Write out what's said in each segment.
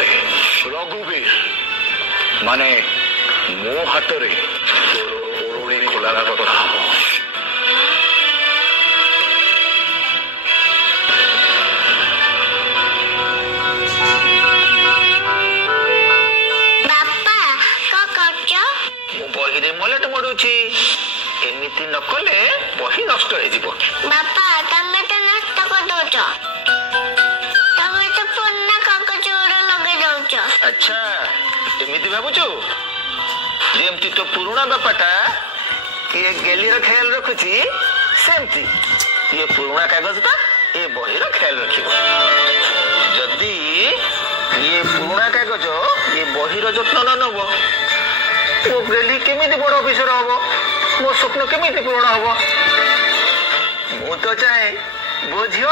रे रघुवीर माने मो हाथ रे ओरोड़े खोला कथा बही मलेट मडुची एमिति न कले बही नष्ट हो जीव बापा तमे तो नष्ट कर दोच तमे तो पुन्ना कागज ओर लगे दउच अच्छा एमिति भाबुचु जेमति तो पुराना बापाटा ये गेलीर ख्याल रखुची सेमति ये पुराना कागजटा ये बहीर ख्याल रखिबो जदी ये पुराना कागज ये बहीर जत्न न नबो मो गेली केमिति बड़ ऑफिसर हबो मो स्वप्न केमिति पूर्ण हबो मु तो चाहे बुझियो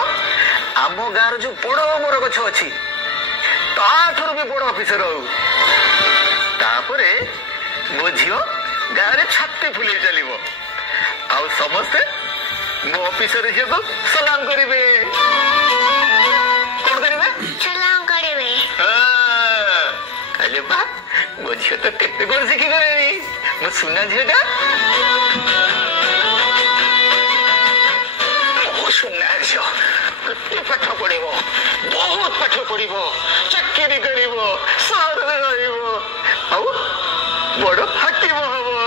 आम गाँव जो बड़ मोर गछ अछि ताठर भी बड़ ऑफिसर हो तापरे बुझियो गाँव रे छाती फुले चलिबो आ समस्ते मो ऑफिसर हिसाब सलाम करिवे कोन करिवे सलाम करिवे अरे बा वो झील तो केते गुण सीखी गई मो सुना झीलटा सुना झील केते पाठ पढ़िबो बहुत पाठ पढ़िबो चाकरी करिबो सहर रे रहिबो आउ बड़ हाकिम हबो